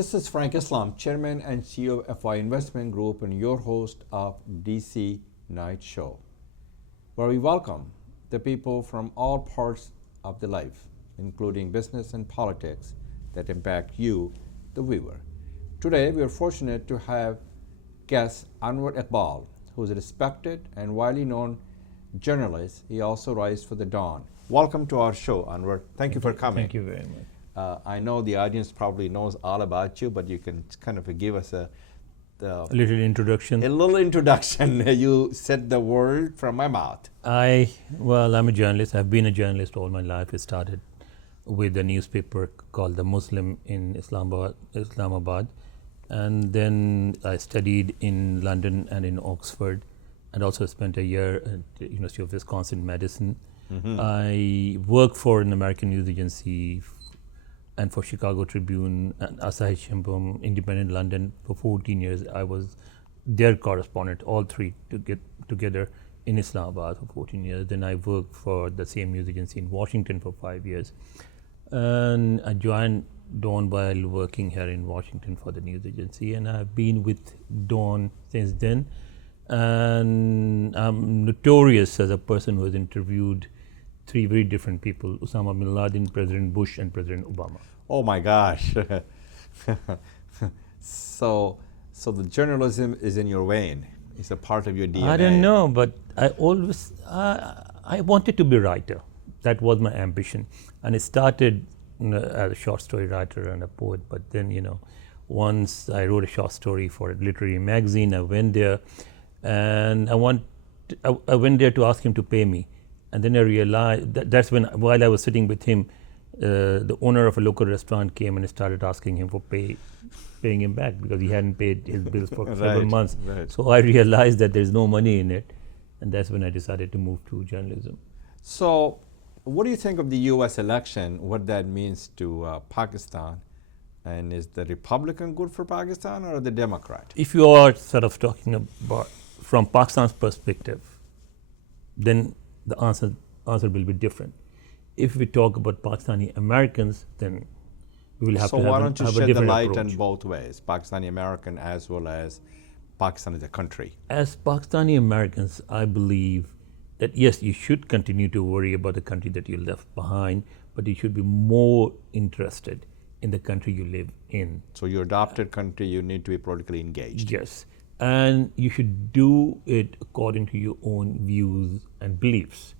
This is Frank Islam, Chairman and CEO of FI Investment Group and your host of DC Night Show, where we welcome the people from all parts of the life, including business and politics, that impact you, the viewer. Today, we are fortunate to have guest Anwar Iqbal, who is a respected and widely known journalist. He also writes for The Dawn. Welcome to our show, Anwar. Thank you for coming. Thank you very much. I know the audience probably knows all about you, but you can kind of give us a little introduction. A little introduction. You said the word from my mouth. I'm a journalist. I've been a journalist all my life. It started with a newspaper called The Muslim in Islamabad. And then I studied in London and in Oxford, and also spent a year at the University of Wisconsin Madison. Mm-hmm. I worked for an American news agency and for Chicago Tribune and Asahi Shimbun, Independent London for 14 years. I was their correspondent, all three together in Islamabad for 14 years. Then I worked for the same news agency in Washington for 5 years. And I joined Dawn while working here in Washington for the news agency, and I've been with Dawn since then. And I'm notorious as a person who has interviewed three very different people: Osama bin Laden, President Bush, and President Obama. Oh my gosh. So the journalism is in your vein. It's a part of your DNA. I don't know, but I wanted to be a writer. That was my ambition. And it started as a short story writer and a poet. But then, once I wrote a short story for a literary magazine, I went there and I went there to ask him to pay me. And then I realized that's when, while I was sitting with him, the owner of a local restaurant came and started asking him for paying him back because he hadn't paid his bills for several months. Right. So I realized that there's no money in it, and that's when I decided to move to journalism. So what do you think of the U.S. election, what that means to Pakistan? And is the Republican good for Pakistan or the Democrat? If you are sort of talking about from Pakistan's perspective, then the answer will be different. If we talk about Pakistani Americans, then we will have to have a different approach. So why don't you shed the light on both ways, Pakistani American as well as Pakistan as a country? As Pakistani Americans, I believe that yes, you should continue to worry about the country that you left behind, but you should be more interested in the country you live in. So your adopted country, you need to be politically engaged. Yes, and you should do it according to your own views and beliefs.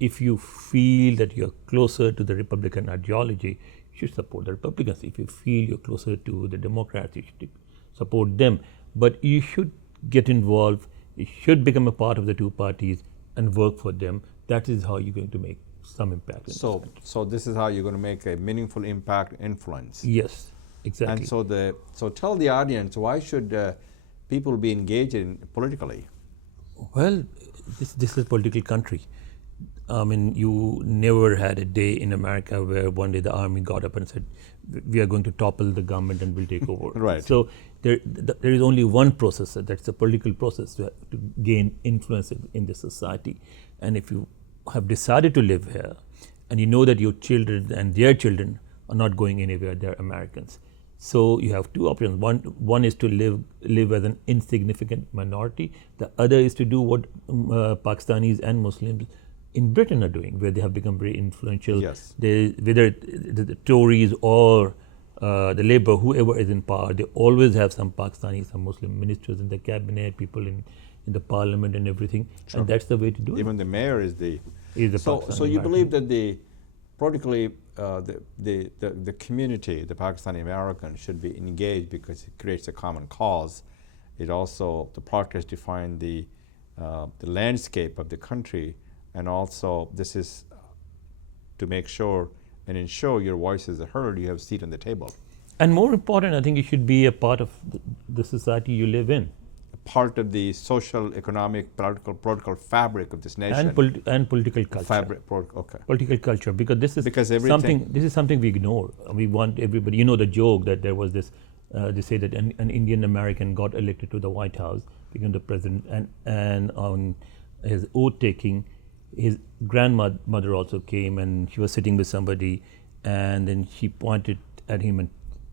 If you feel that you're closer to the Republican ideology, you should support the Republicans. If you feel you're closer to the Democrats, you should support them. But you should get involved, you should become a part of the two parties and work for them. That is how you're going to make some impact. So this is how you're going to make a meaningful impact, influence. Yes, exactly. And so tell the audience, why should people be engaged in politically? Well, this is a political country. I mean, you never had a day in America where one day the army got up and said, we are going to topple the government and we'll take over. Right. So there is only one process, that's the political process to gain influence in the society. And if you have decided to live here and you know that your children and their children are not going anywhere, they're Americans. So you have two options. One is to live as an insignificant minority. The other is to do what Pakistanis and Muslims in Britain are doing, where they have become very influential. Yes. Whether the Tories or the Labour, whoever is in power, they always have some Pakistani, some Muslim ministers in the cabinet, people in the parliament and everything. Sure. And that's the way to do it. Even the mayor is the so you American. believe that politically the community, the Pakistani American, should be engaged because it creates a common cause. It also, the protests define the landscape of the country. And also, this is to make sure and ensure your voices are heard, you have a seat on the table. And more important, I think you should be a part of the society you live in. A part of the social, economic, political fabric of this nation. And political culture. Okay. Political culture, because this is something we ignore. We want everybody, the joke that there was this, they say that an Indian American got elected to the White House, became the president, and on his oath taking, his grandmother also came and she was sitting with somebody, and then she pointed at him and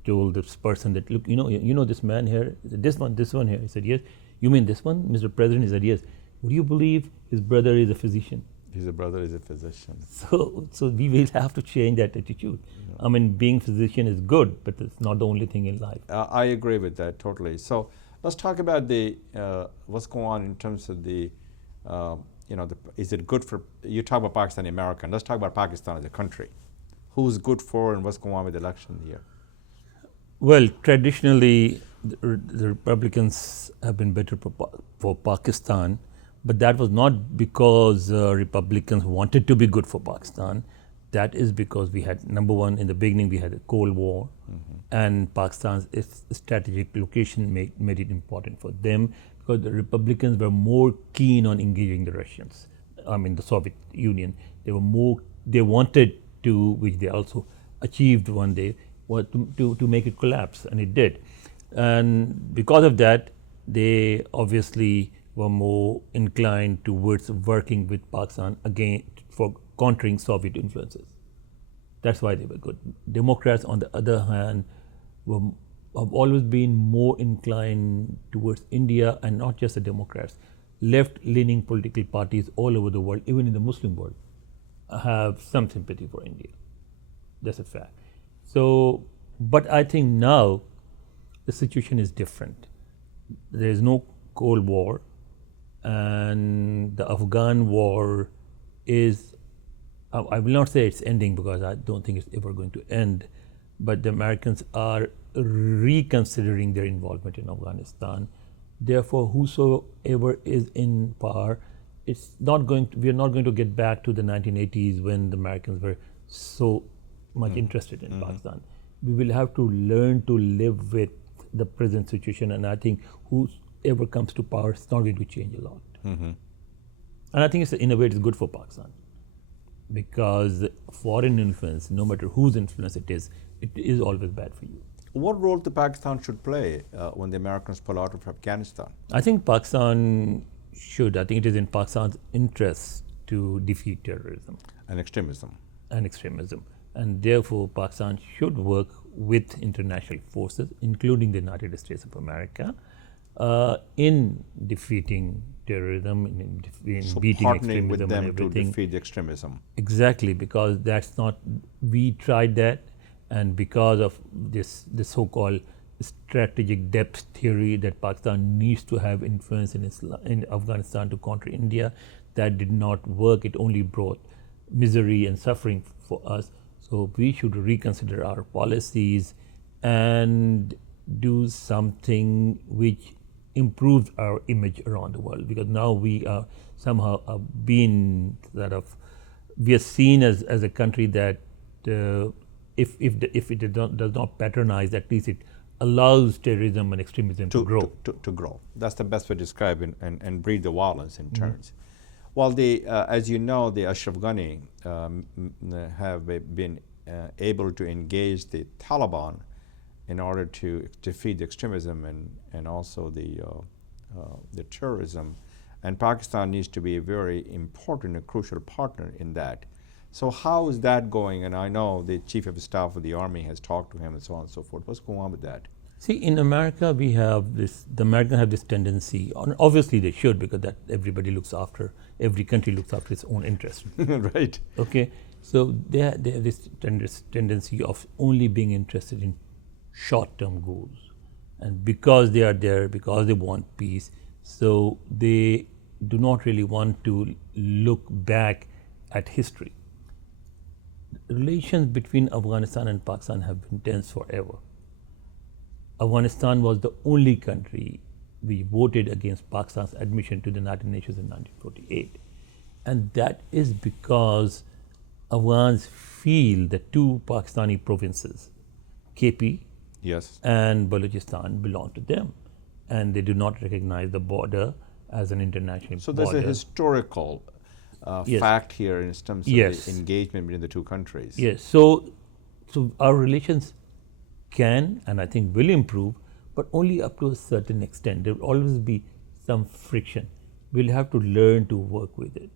told this person that, look, you know this man here, this one here. He said, yes. You mean this one, Mr. President? He said, yes. Would you believe his brother is a physician? His brother is a physician. So we will have to change that attitude. I mean, being physician is good, but it's not the only thing in life. I agree with that totally. So let's talk about the what's going on in terms of the is it good for, you talk about Pakistani American, let's talk about Pakistan as a country. Who's good for and what's going on with the election here? Well, traditionally, the Republicans have been better for Pakistan, but that was not because Republicans wanted to be good for Pakistan. That is because we had, number one, in the beginning we had a Cold War, and Pakistan's strategic location made it important for them, because the Republicans were more keen on engaging the Russians. I mean, the Soviet Union. They wanted to, which they also achieved one day, was to make it collapse, and it did. And because of that, they obviously were more inclined towards working with Pakistan again for countering Soviet influences. That's why they were good. Democrats, on the other hand, have always been more inclined towards India, and not just the Democrats. Left-leaning political parties all over the world, even in the Muslim world, have some sympathy for India. That's a fact. So, but I think now the situation is different. There is no Cold War, and the Afghan war is, I will not say it's ending because I don't think it's ever going to end, but the Americans are reconsidering their involvement in Afghanistan. Therefore, whosoever is in power, we are not going to get back to the 1980s when the Americans were so much interested in Pakistan. We will have to learn to live with the present situation, and I think whoever comes to power is not going to change a lot. And I think in a way it's good for Pakistan, because foreign influence, no matter whose influence it is always bad for you. What role the Pakistan should play when the Americans pull out of Afghanistan? I think Pakistan should. I think it is in Pakistan's interest to defeat terrorism and extremism. And therefore, Pakistan should work with international forces, including the United States of America, in defeating terrorism, in beating extremism with them and everything. To defeat extremism. Exactly, because that's not. We tried that, and because of this so-called strategic depth theory that Pakistan needs to have influence in Afghanistan to counter India, that did not work. It only brought misery and suffering for us. So we should reconsider our policies and do something which improves our image around the world, because now we are somehow being we are seen as a country that if it does not patronize, at least it allows terrorism and extremism to grow. To grow. That's the best way to describe it, and breed the violence in turns. Well, as you know, the Ashraf Ghani have been able to engage the Taliban in order to defeat extremism and also the terrorism. And Pakistan needs to be a very important and crucial partner in that. So how is that going? And I know the Chief of Staff of the Army has talked to him and so on and so forth. What's going on with that? See, in America, the Americans have this tendency, obviously they should, because that every country looks after its own interest. Right. Okay, so they have this tendency of only being interested in short-term goals. And because they are there, because they want peace, so they do not really want to look back at history. Relations between Afghanistan and Pakistan have been tense forever. Afghanistan was the only country we voted against Pakistan's admission to the United Nations in 1948. And that is because Afghans feel the two Pakistani provinces, KP and Balochistan, belong to them. And they do not recognize the border as an international border. So there's a historical fact here in terms of the engagement between the two countries. Yes, so our relations can, and I think will improve, but only up to a certain extent. There will always be some friction. We'll have to learn to work with it.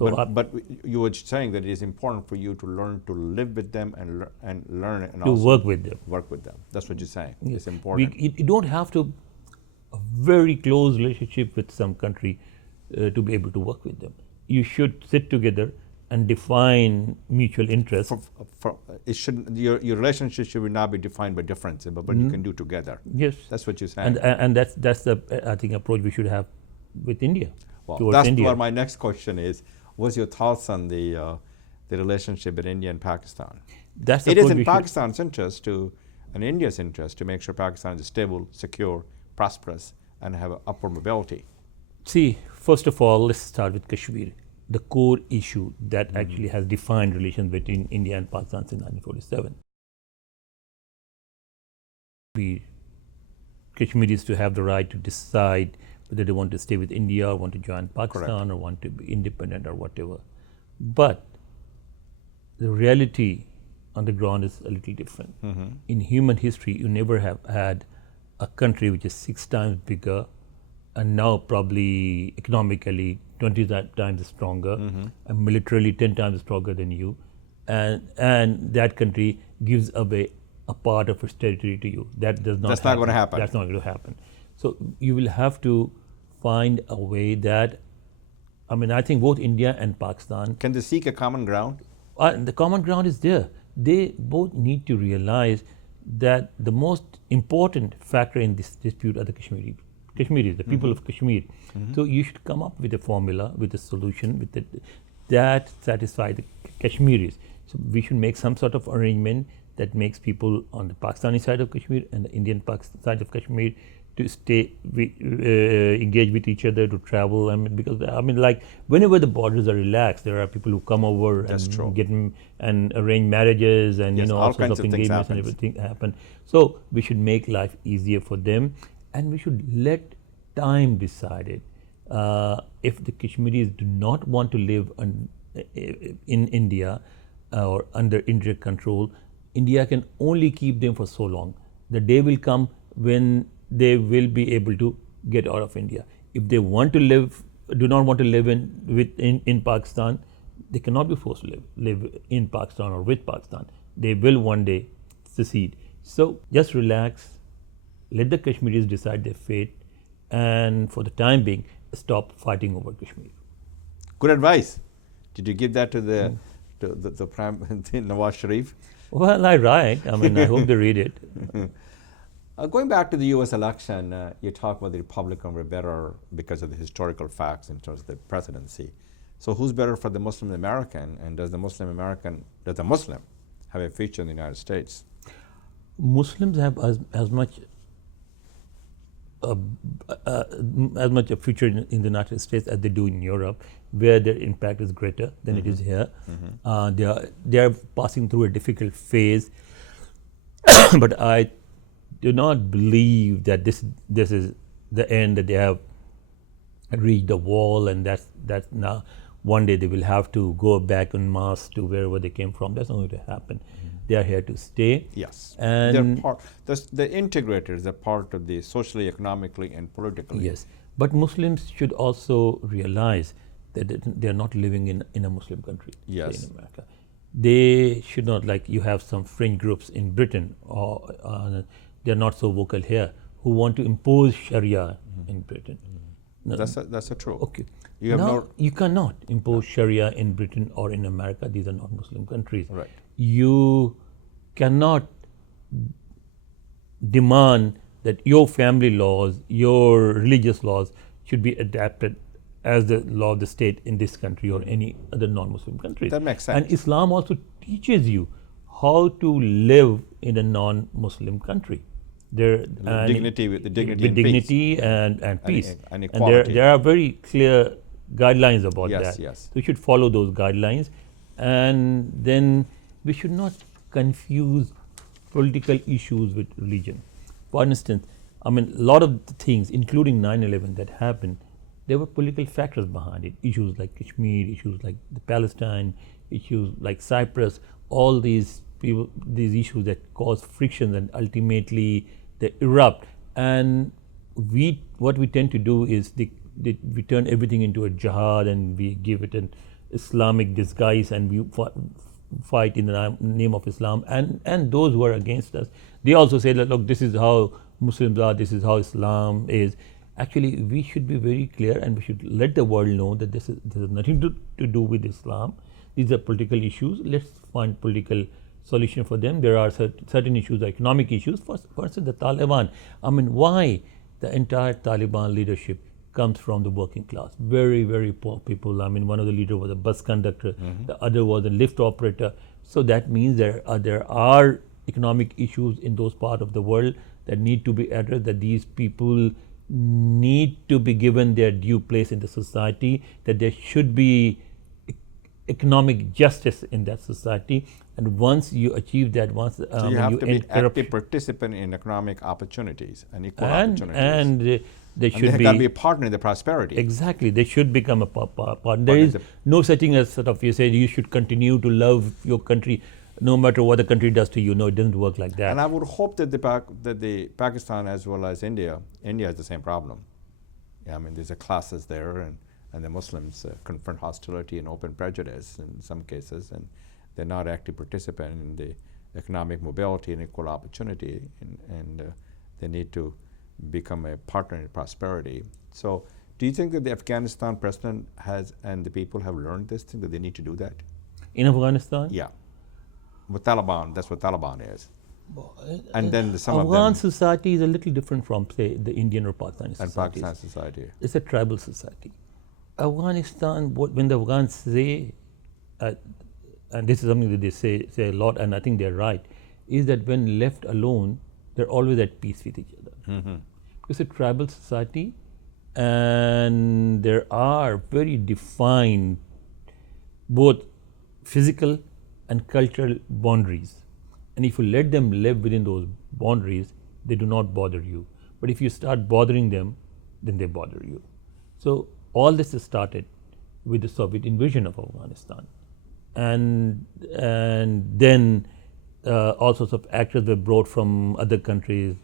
So, but you were saying that it is important for you to learn to live with them and learn and to also work with them. work with them. That's what you're saying. Yes. It's important. You don't have to a very close relationship with some country to be able to work with them. You should sit together and define mutual interests. It should your relationship should not be defined by differences, but what you can do together. Yes, that's what you're saying. And that's the I think approach we should have with India. Well, that's what my next question is. What's your thoughts on the relationship with India and Pakistan? It is in Pakistan's interest and India's interest to make sure Pakistan is stable, secure, prosperous, and have upward mobility. See, first of all, let's start with Kashmir, the core issue that actually has defined relations between India and Pakistan since 1947. Kashmiris to have the right to decide whether they want to stay with India or want to join Pakistan. Correct. Or want to be independent or whatever. But the reality on the ground is a little different. In human history, you never have had a country which is 6 times bigger and now probably economically 20 times stronger and militarily 10 times stronger than you, and that country gives away a part of its territory to you. That's not going to happen. That's not going to happen. So you will have to find a way that, I think both India and Pakistan... Can they seek a common ground? The common ground is there. They both need to realize that the most important factor in this dispute are the Kashmiris, the people of Kashmir. So you should come up with a formula, with a solution that satisfies the Kashmiris. So we should make some sort of arrangement that makes people on the Pakistani side of Kashmir and the Indian side of Kashmir to stay, engage with each other, to travel. Because whenever the borders are relaxed, there are people who come over and get and arrange marriages and all sorts of engagements and everything happen. So we should make life easier for them, and we should let time decide it. If the Kashmiris do not want to live in India or under Indian control, India can only keep them for so long. The day will come when they will be able to get out of India. If they want to do not want to live in Pakistan, they cannot be forced to live in Pakistan or with Pakistan. They will one day secede. So just relax, let the Kashmiris decide their fate, and for the time being, stop fighting over Kashmir. Good advice. Did you give that to the Prime Nawaz Sharif? Well, I write. I hope they read it. Going back to the U.S. election, you talk about the Republicans were better because of the historical facts in terms of the presidency. So who's better for the Muslim American, and does the Muslim have a future in the United States? Muslims have as much a future in the United States as they do in Europe, where their impact is greater than it is here. They are passing through a difficult phase, but I do not believe that this is the end, that they have reached the wall and that's now one day they will have to go back en masse to wherever they came from. That's not going to happen. They are here to stay. Yes, and the integrators are part of the socially, economically, and politically. Yes, but Muslims should also realize that they are not living in a Muslim country. Yes, in America. They should not, like you have some fringe groups in Britain, or they are not so vocal here, who want to impose Sharia in Britain. No, that's true. Okay. You cannot impose Sharia in Britain or in America. These are not Muslim countries. Right. You cannot demand that your family laws, your religious laws should be adapted as the law of the state in this country or any other non-Muslim country. That makes sense. And Islam also teaches you how to live in a non-Muslim country. Dignity and peace. And equality. There are very clear guidelines about that. Yes. So we should follow those guidelines, and then we should not confuse political issues with religion. For instance, a lot of the things, including 9/11 that happened, there were political factors behind it. Issues like Kashmir, issues like the Palestine, issues like Cyprus, all these issues that cause friction and ultimately they erupt. And what we tend to do is we turn everything into a jihad, and we give it Islamic disguise and we fight in the name of Islam. And those who are against us, they also say that, look, this is how Muslims are, this is how Islam is. Actually, we should be very clear and we should let the world know that this has nothing to do with Islam. These are political issues. Let's find political solution for them. There are certain issues, economic issues. For instance, the Taliban. I mean, why the entire Taliban leadership comes from the working class? Very, very poor people. I mean, one of the leaders was a bus conductor, the other was a lift operator. So that means there are economic issues in those parts of the world that need to be addressed, that these people need to be given their due place in the society, that there should be economic justice in that society. And once you achieve that, so you have to be active participant in economic opportunities and equal opportunities. And they should got to be a partner in the prosperity. Exactly, they should become a partner. There is no such thing as sort of you say you should continue to love your country no matter what the country does to you. No, it doesn't work like that. And I would hope that the Pakistan as well as India has the same problem. Yeah, I mean, there's classes there, and the Muslims confront hostility and open prejudice in some cases, and they're not active participant in the economic mobility and equal opportunity, and they need to become a partner in prosperity. So do you think that the Afghanistan president has and the people have learned this thing, that they need to do that? In Afghanistan? Yeah. With Taliban, that's what Taliban is. And then some Afghan society is a little different from, say, the Indian or Pakistani society. And Pakistan society. It's a tribal society. Afghanistan, when the Afghans say, and this is something that they say a lot, and I think they're right, is that when left alone, they're always at peace with each other. It's a tribal society, and there are very defined both physical and cultural boundaries. And if you let them live within those boundaries, they do not bother you. But if you start bothering them, then they bother you. So all this has started with the Soviet invasion of Afghanistan. And then all sorts of actors were brought from other countries,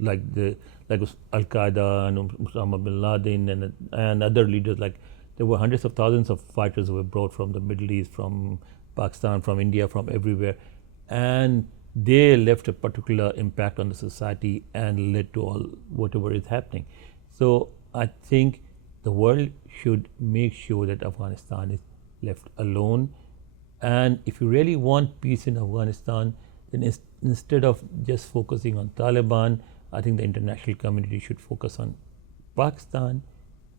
like Al Qaeda and Osama bin Laden and other leaders. Like there were hundreds of thousands of fighters who were brought from the Middle East, from Pakistan, from India, from everywhere, and they left a particular impact on the society and led to all whatever is happening. So I think the world should make sure that Afghanistan is left alone. And if you really want peace in Afghanistan, then instead of just focusing on Taliban, I think the international community should focus on Pakistan,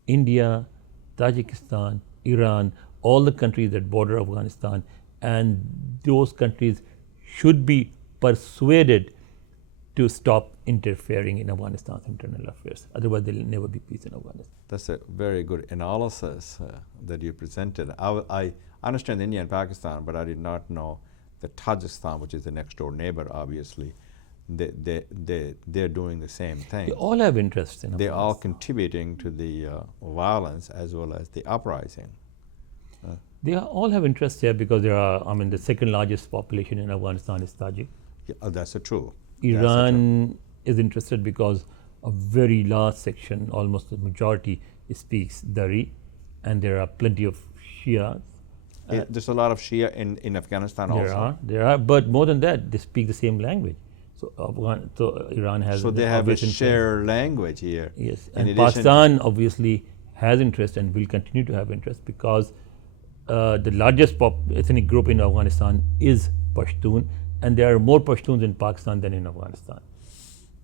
India, Tajikistan, Iran, all the countries that border Afghanistan, and those countries should be persuaded to stop interfering in Afghanistan's internal affairs. Otherwise, there will never be peace in Afghanistan. That's a very good analysis that you presented. I understand India and Pakistan, but I did not know that Tajikistan, which is the next door neighbor, obviously, they're doing the same thing. They all have interests in Afghanistan. They're all contributing to the violence as well as the uprising. They all have interests here because there are, I mean, the second largest population in Afghanistan is Tajik. Yeah, that's true. Iran is interested because a very large section, almost the majority, speaks Dari, and there are plenty of Shias. There's a lot of Shia in Afghanistan also. There are, but more than that, they speak the same language. So Iran has. So they have a shared language here. Yes, and Pakistan obviously has interest and will continue to have interest because the largest ethnic group in Afghanistan is Pashtun, and there are more Pashtuns in Pakistan than in Afghanistan.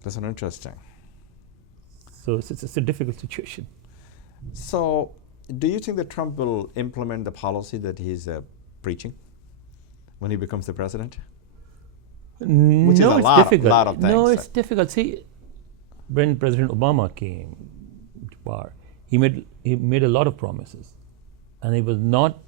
That's an interesting. So it's a difficult situation. So do you think that Trump will implement the policy that he's preaching when he becomes the president? Which no, is it's difficult. lot of things. No, it's difficult. See, when President Obama came to power, he made a lot of promises, and he was not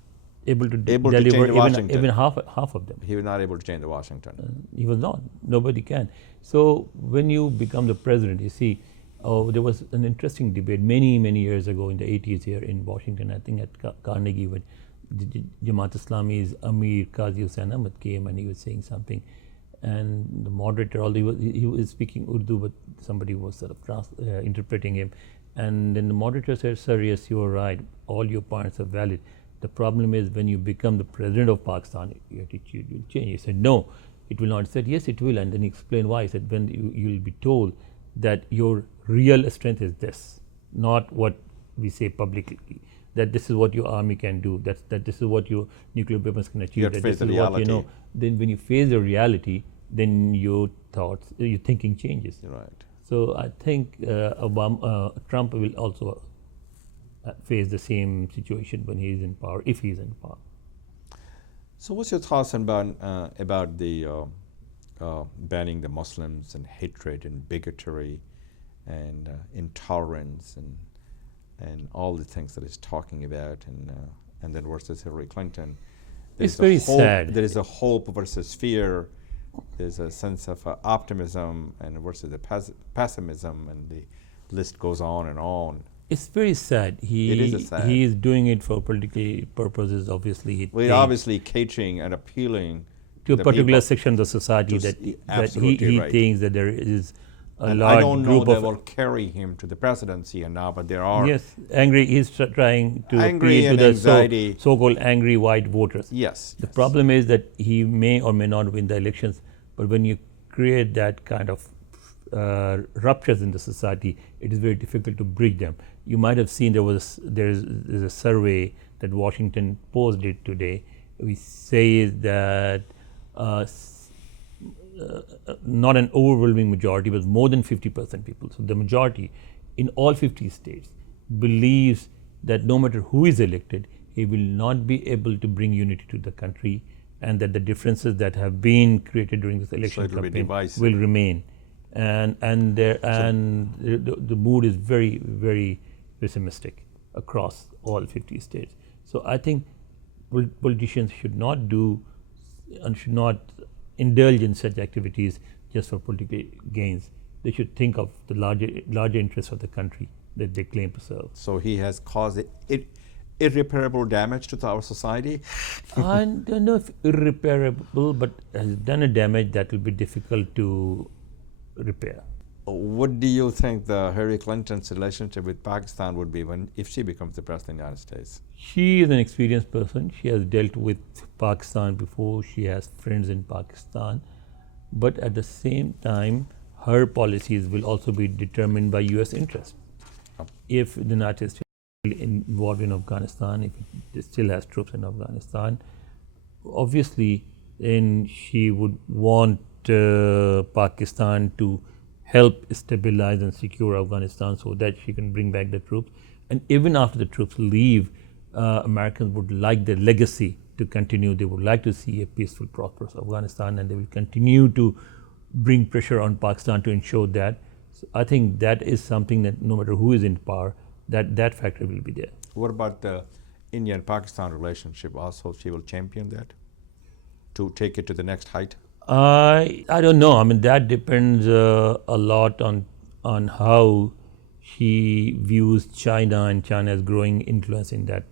able to deliver even half of them. He was not able to change the Washington. He was not. Nobody can. So when you become the president, you see, there was an interesting debate many years ago in the 80s here in Washington, I think at Carnegie, when Jamaat Islami's Amir Qazi Hussain Ahmad came and he was saying something, and the moderator, although he was speaking Urdu, but somebody was sort of interpreting him, and then the moderator said, "Sir, yes, you are right. All your points are valid, The problem is when you become the president of Pakistan, your attitude will change. He said, no, it will not. He said, yes, it will. And then he explained why. He said, when you will be told that your real strength is this, not what we say publicly, that this is what your army can do, that this is what your nuclear weapons can achieve, You have to that face this the is what you reality. know. Then when you face the reality, then your thoughts, your thinking changes. Right. So I think Trump will also face the same situation when he is in power, if he is in power. So what's your thoughts about the banning the Muslims and hatred and bigotry and intolerance and all the things that he's talking about, and then versus Hillary Clinton? It's very sad. There is a hope versus fear. There's a sense of optimism and versus the pessimism, and the list goes on and on. It's very sad. It is sad. He is doing it for political purposes. Obviously, We're obviously catering and appealing to a the particular people. section of the society that Absolutely he right. thinks that there is a And large I don't know group that of will carry him to the presidency and now, but there are yes, angry. He's trying to Angry appeal and to the anxiety. so-called angry white voters. yes. The problem is that he may or may not win the elections, but when you create that kind of ruptures in the society, it is very difficult to bridge them. You might have seen there's a survey that Washington Post did today, which says that not an overwhelming majority, but more than 50% people. So the majority in all 50 states believes that no matter who is elected, he will not be able to bring unity to the country, and that the differences that have been created during this election it'll be campaign divisive. will remain. And the mood is very, very pessimistic across all 50 states. So I think politicians should not do and should not indulge in such activities just for political gains. They should think of the larger interests of the country that they claim to serve. So he has caused irreparable damage to our society. I don't know if irreparable, but has done a damage that will be difficult to repair. What do you think the Hillary Clinton's relationship with Pakistan would be if she becomes the president of the United States? She is an experienced person. She has dealt with Pakistan before. She has friends in Pakistan. But at the same time, her policies will also be determined by US interests. If the United States is involved in Afghanistan, if it still has troops in Afghanistan, obviously then she would want Pakistan to help stabilize and secure Afghanistan so that she can bring back the troops. And even after the troops leave, Americans would like their legacy to continue. They would like to see a peaceful, prosperous Afghanistan, and they will continue to bring pressure on Pakistan to ensure that. So I think that is something that no matter who is in power, that factor will be there. What about the India and Pakistan relationship? Also, she will champion that to take it to the next height? I don't know. I mean, that depends a lot on how she views China and China's growing influence in that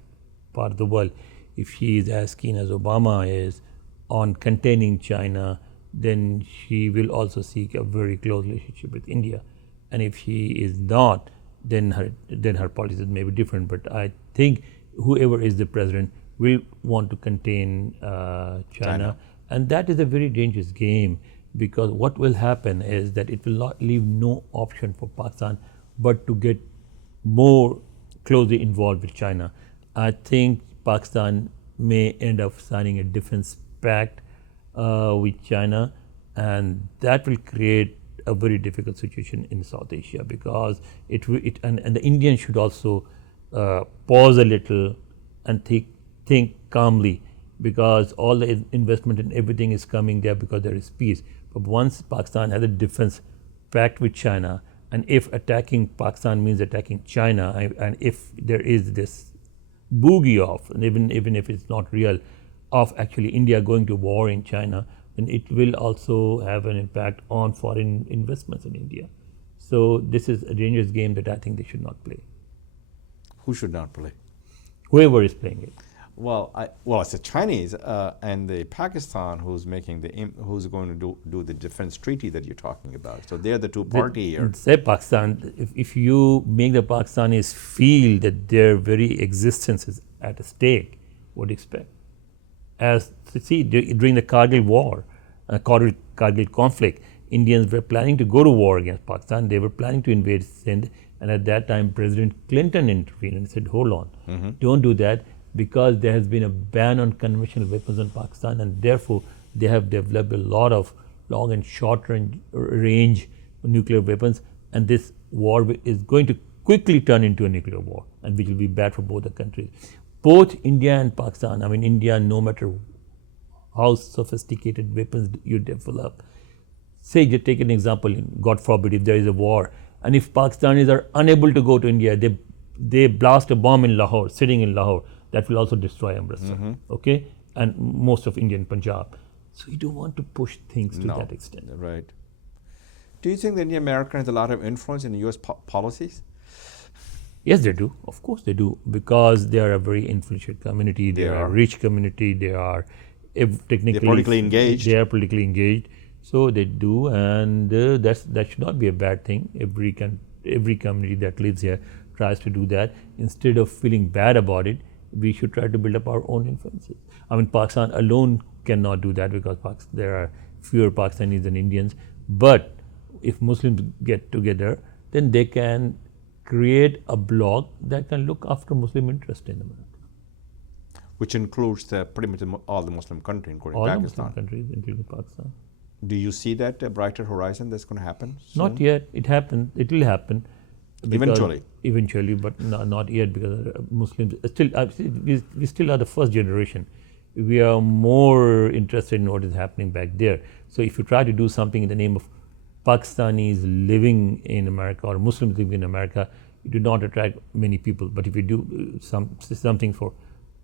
part of the world. If she is as keen as Obama is on containing China, then she will also seek a very close relationship with India. And if she is not, then her policies may be different. But I think whoever is the president will want to contain China. And that is a very dangerous game, because what will happen is that it will not leave no option for Pakistan but to get more closely involved with China. I think Pakistan may end up signing a defense pact with China, and that will create a very difficult situation in South Asia, because and the Indians should also pause a little and think calmly, because all the investment and everything is coming there because there is peace. But once Pakistan has a defense pact with China, and if attacking Pakistan means attacking China, and if there is this boogie off, and even if it's not real, of actually India going to war in China, then it will also have an impact on foreign investments in India. So this is a dangerous game that I think they should not play. Who should not play? Whoever is playing it. Well, it's the Chinese and the Pakistan who's going to do the defense treaty that you're talking about. So they're the two party here. Say Pakistan, if you make the Pakistanis feel that their very existence is at stake, would expect. As see, during the Kargil War, Kargil conflict, Indians were planning to go to war against Pakistan. They were planning to invade Sindh, and at that time, President Clinton intervened and said, "Hold on, don't do that, because there has been a ban on conventional weapons in Pakistan, and therefore they have developed a lot of long and short range nuclear weapons, and this war is going to quickly turn into a nuclear war, and which will be bad for both the countries." Both India and Pakistan, I mean India, no matter how sophisticated weapons you develop, say you take an example, God forbid, if there is a war, and if Pakistanis are unable to go to India, they blast a bomb in Lahore, sitting in Lahore, that will also destroy Amritsar, okay, and most of Indian Punjab. So you don't want to push things to that extent. Right. Do you think that Indian American has a lot of influence in the U.S. policies? Yes, they do. Of course they do, because they are a very influential community. They are a rich community. They are technically they're politically engaged. They are politically engaged. So they do, and that should not be a bad thing. Every community that lives here tries to do that. Instead of feeling bad about it, we should try to build up our own influences. I mean, Pakistan alone cannot do that, because there are fewer Pakistanis than Indians. But if Muslims get together, then they can create a bloc that can look after Muslim interest in America. Which includes pretty much all the Muslim countries, including Pakistan. All the Muslim countries, including Pakistan. Do you see that brighter horizon that's going to happen soon? Not yet. It happened. It will happen. Eventually, but not yet, because Muslims still, we still are the first generation. We are more interested in what is happening back there. So if you try to do something in the name of Pakistanis living in America or Muslims living in America, you do not attract many people. But if you do something for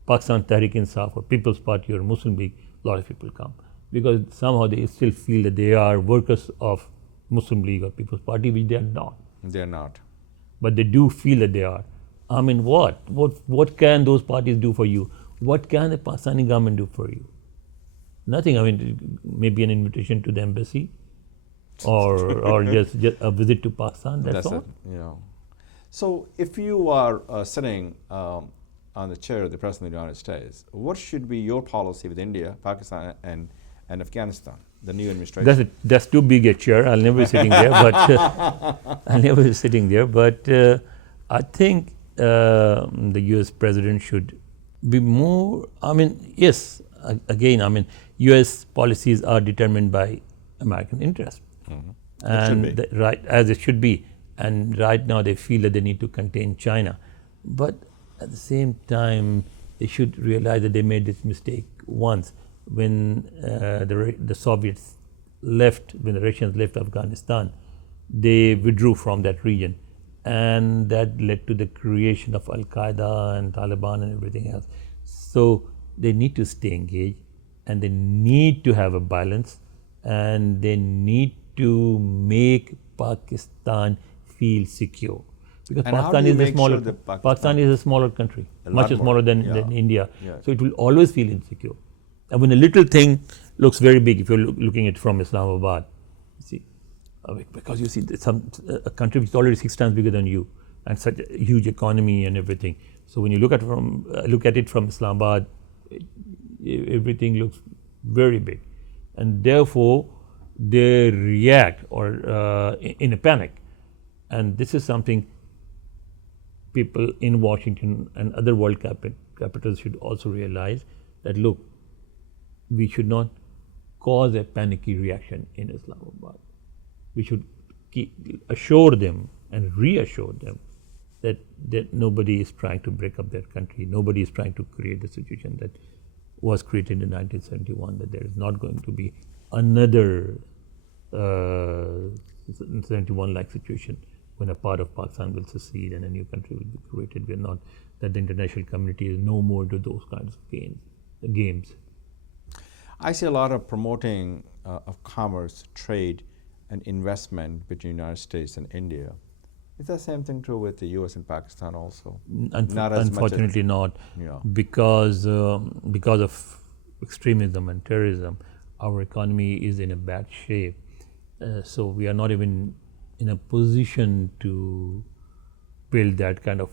Pakistan Tehreek-e-Insaf or People's Party or Muslim League, a lot of people come, because somehow they still feel that they are workers of Muslim League or People's Party, which they are not. They are not. But they do feel that they are. I mean, what can those parties do for you? What can the Pakistani government do for you? Nothing. I mean, maybe an invitation to the embassy, or just a visit to Pakistan. That's all. So, if you are sitting on the chair of the President of the United States, what should be your policy with India, Pakistan, and Afghanistan, the new administration? That's too big a chair. I'll never be sitting there. But I'll never be sitting there. But I think the U.S. president should be more. I mean, yes. Again, I mean, U.S. policies are determined by American interest, and right as it should be. And right now, they feel that they need to contain China, but at the same time, they should realize that they made this mistake once when the Soviets left, when the Russians left Afghanistan. They withdrew from that region, and that led to the creation of Al Qaeda and Taliban and everything else. So they need to stay engaged, and they need to have a balance, and they need to make Pakistan feel secure. Because Pakistan is a smaller country, much smaller than India. So it will always feel insecure. And when a little thing looks very big, if you're looking at it from Islamabad, see, because you see a country which is already 6 times bigger than you, and such a huge economy and everything. So when you look at it from Islamabad, everything looks very big, and therefore they react in a panic. And this is something people in Washington and other world capitals should also realize, that look, we should not cause a panicky reaction in Islamabad. We should assure them and reassure them that nobody is trying to break up their country. Nobody is trying to create the situation that was created in 1971, that there is not going to be another 71-like situation when a part of Pakistan will secede and a new country will be created. We are not, that the international community is no more to those kinds of games. I see a lot of promoting of commerce, trade, and investment between the United States and India. Is that same thing true with the U.S. and Pakistan also? Unfortunately not, because of extremism and terrorism, our economy is in a bad shape. So we are not even in a position to build that kind of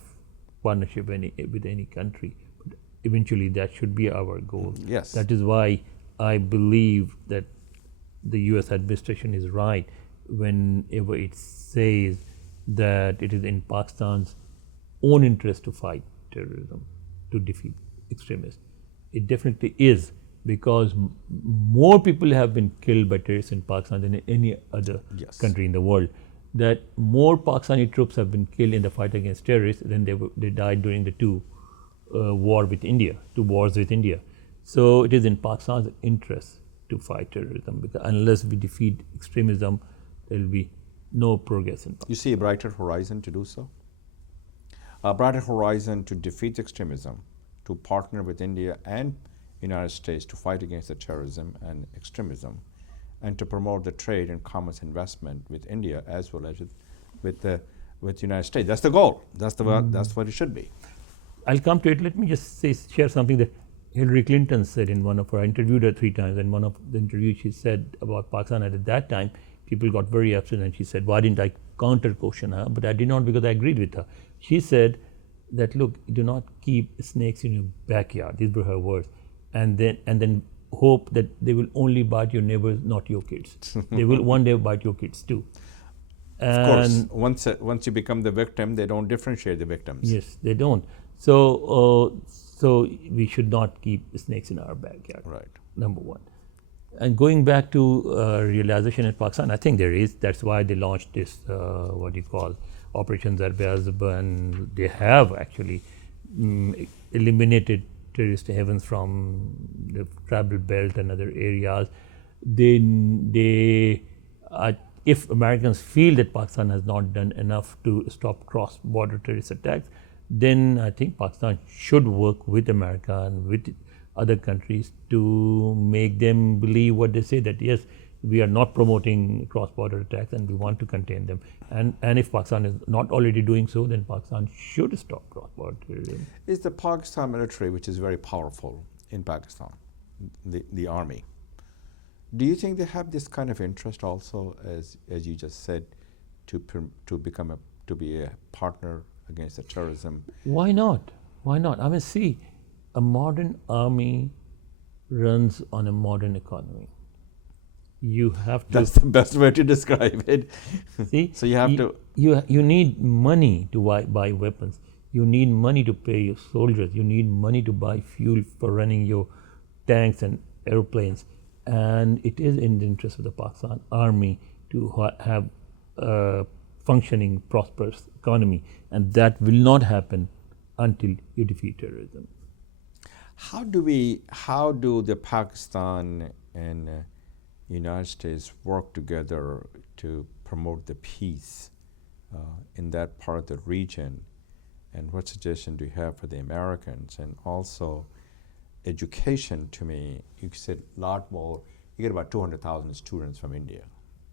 partnership with any country. But eventually that should be our goal. Yes. That is why I believe that the US administration is right whenever it says that it is in Pakistan's own interest to fight terrorism, to defeat extremists. It definitely is, because more people have been killed by terrorists in Pakistan than in any other Yes. country in the world. That more Pakistani troops have been killed in the fight against terrorists than they died during the two wars with India. So it is in Pakistan's interest to fight terrorism, because unless we defeat extremism, there will be no progress in Pakistan. You see a brighter horizon to do so? A brighter horizon to defeat extremism, to partner with India and United States to fight against the terrorism and extremism, and to promote the trade and commerce investment with India as well as with the United States. That's the goal. That's what it should be. I'll come to it. Let me just share something that Hillary Clinton said in one of her, I interviewed her 3 times, and one of the interviews she said about Pakistan, and at that time people got very upset, and she said, why didn't I counter question her? But I did not, because I agreed with her. She said that, look, do not keep snakes in your backyard. These were her words. And then hope that they will only bite your neighbors, not your kids. They will one day bite your kids too. Of course, once you become the victim, they don't differentiate the victims. Yes, they don't. So we should not keep snakes in our backyard. Right. Number one. And going back to realization in Pakistan, I think there is. That's why they launched this Operation Zarb-e-Azb, and they have actually eliminated terrorist havens from the tribal belt and other areas. If Americans feel that Pakistan has not done enough to stop cross-border terrorist attacks, then I think Pakistan should work with America and with other countries to make them believe what they say, that yes, we are not promoting cross-border attacks and we want to contain them. And if Pakistan is not already doing so, then Pakistan should stop cross-border terrorism. Is the Pakistan military, which is very powerful in Pakistan, the army, do you think they have this kind of interest also, as you just said, to be a partner against the terrorism? Why not? Why not? I mean, see, a modern army runs on a modern economy. You have to. That's the best way to describe it. See, so you have to. You need money to buy weapons. You need money to pay your soldiers. You need money to buy fuel for running your tanks and airplanes. And it is in the interest of the Pakistan army to have a functioning, prosperous economy, and that will not happen until you defeat terrorism. How do the Pakistan and United States work together to promote the peace in that part of the region? And what suggestion do you have for the Americans? And also, education, to me, you said a lot more. You get about 200,000 students from India,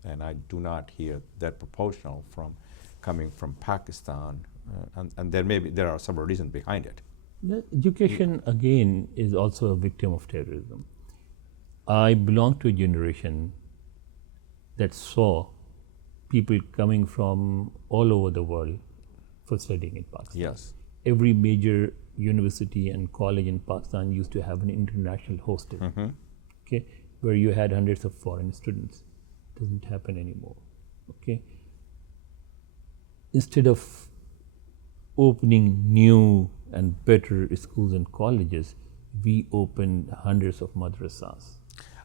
and I do not hear that proportional coming from Pakistan, and there are several reasons behind it. The education, again, is also a victim of terrorism. I belong to a generation that saw people coming from all over the world for studying in Pakistan. Yes. Every major university and college in Pakistan used to have an international hostel, okay, where you had hundreds of foreign students. It doesn't happen anymore. Okay. Instead of opening new and better schools and colleges, we opened hundreds of madrasas.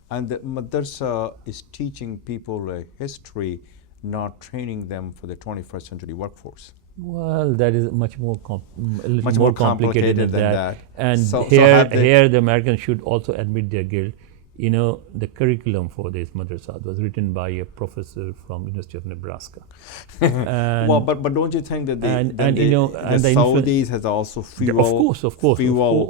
And the madrasa is teaching people a history, not training them for the 21st century workforce. Well, that is much more complicated than that. And here the Americans should also admit their guilt. You know, the curriculum for this madrasa was written by a professor from University of Nebraska. Well, but don't you think that the Saudis has also fueled?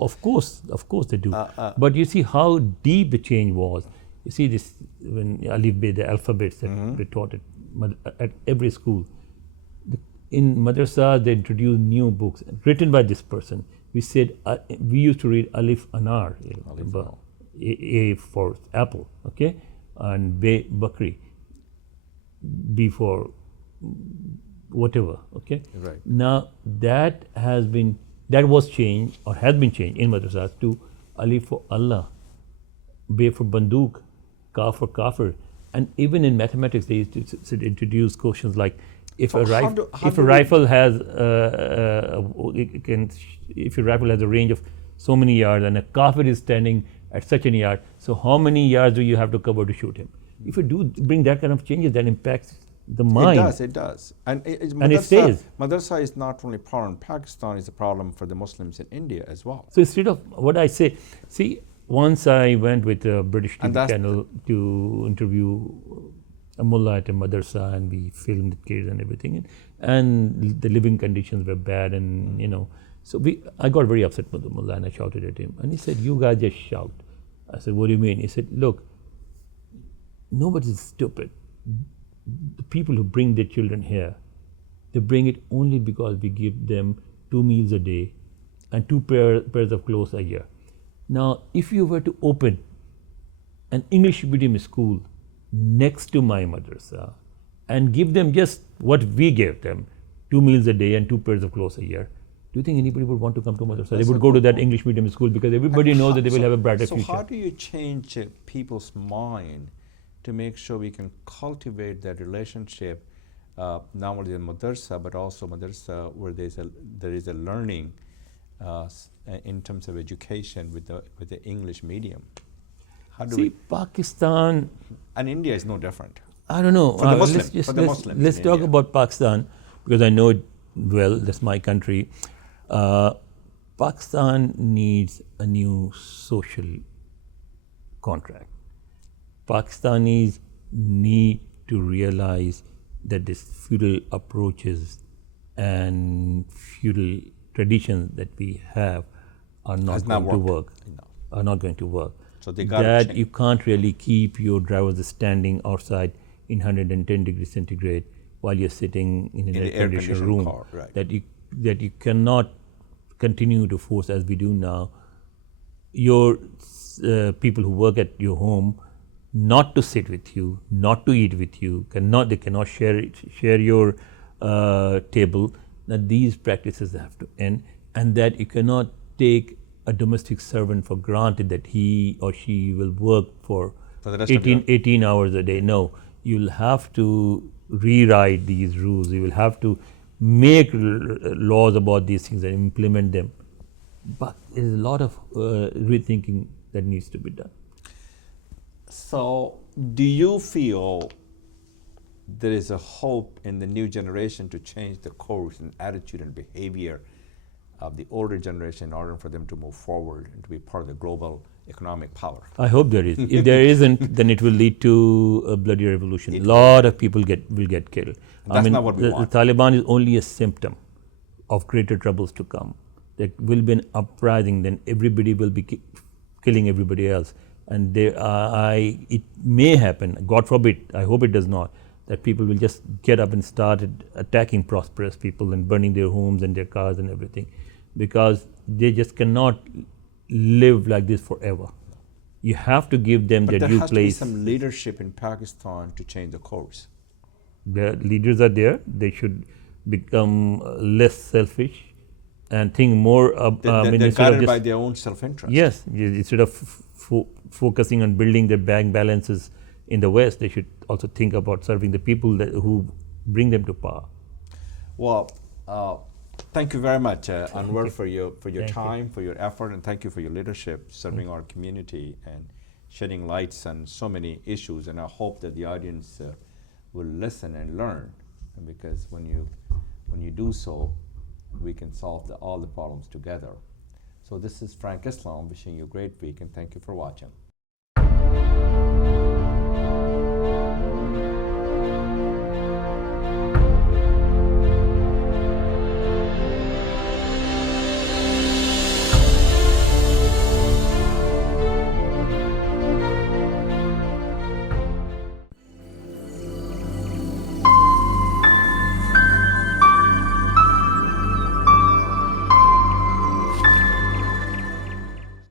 Of course they do. But you see how deep the change was. You see this when Alif Be, the alphabets that they taught at every school. In madrasa, they introduced new books written by this person. We said we used to read Alif Anar, A for apple, okay, and Be Bakri, B for whatever, okay. Right. Now that has been That was changed or has been changed in madrasas to Alif for Allah, Be for Banduk, Kaf for Kafir. And even in mathematics, they used to introduce questions like if a rifle has if a rifle has a range of so many yards and a kafir is standing at such a yard, so how many yards do you have to cover to shoot him? If you do bring that kind of changes, that impacts the mind. It does. And it stays. Madrasa is not only a problem in Pakistan, it's a problem for the Muslims in India as well. So instead of what I say, see, once I went with a British TV channel to interview a mullah at a madrasa, and we filmed the kids and everything, and the living conditions were bad, and so I got very upset with the mullah, and I shouted at him, and he said, "You guys just shout." I said, "What do you mean?" He said, "Look, nobody's stupid. The people who bring their children here, they bring it only because we give them 2 meals a day and 2 pairs of clothes a year. Now, if you were to open an English medium school next to my madrasa and give them just what we gave them, 2 meals a day and 2 pairs of clothes a year, do you think anybody would want to come to madrasa? They would go to that English medium school because everybody knows that they will have a brighter future." So how do you change people's mind to make sure we can cultivate that relationship, not only in madrasa, but also madrasa where there is a learning in terms of education with the English medium? How do Pakistan and India is no different. I don't know. For the Muslims. Let's talk about Pakistan because I know it well. That's my country. Pakistan needs a new social contract. Pakistanis need to realize that these feudal approaches and feudal traditions that we have are not going to work. No. Are not going to work. So they got that you can't really keep your drivers standing outside in 110 degrees centigrade while you're sitting in an air-conditioned room. Car, right. That you cannot continue to force, as we do now, your people who work at your home not to sit with you, not to eat with you, they cannot share your table. That these practices have to end, and that you cannot take a domestic servant for granted that he or she will work for the rest 18 hours a day. No, you'll have to rewrite these rules. You will have to make laws about these things and implement them. But there's a lot of rethinking that needs to be done. So, do you feel there is a hope in the new generation to change the course and attitude and behavior of the older generation in order for them to move forward and to be part of the global economic power? I hope there is. If there isn't, then it will lead to a bloody revolution. A lot of people will get killed. That's not what we want. The Taliban is only a symptom of greater troubles to come. There will be an uprising, then everybody will be killing everybody else. And it may happen, God forbid, I hope it does not, that people will just get up and start attacking prosperous people and burning their homes and their cars and everything, because they just cannot live like this forever. You have to give them their due place. But there has to be some leadership in Pakistan to change the course. The leaders are there. They should become less selfish and think more they're guided by their own self-interest. Yes, instead of focusing on building their bank balances in the West, they should also think about serving the people who bring them to power. Well, thank you very much, Anwar, for your time, for your effort, and thank you for your leadership, serving our community and shedding lights on so many issues. And I hope that the audience will listen and learn, because when you do so, we can solve all the problems together. So this is Frank Islam wishing you a great week, and thank you for watching.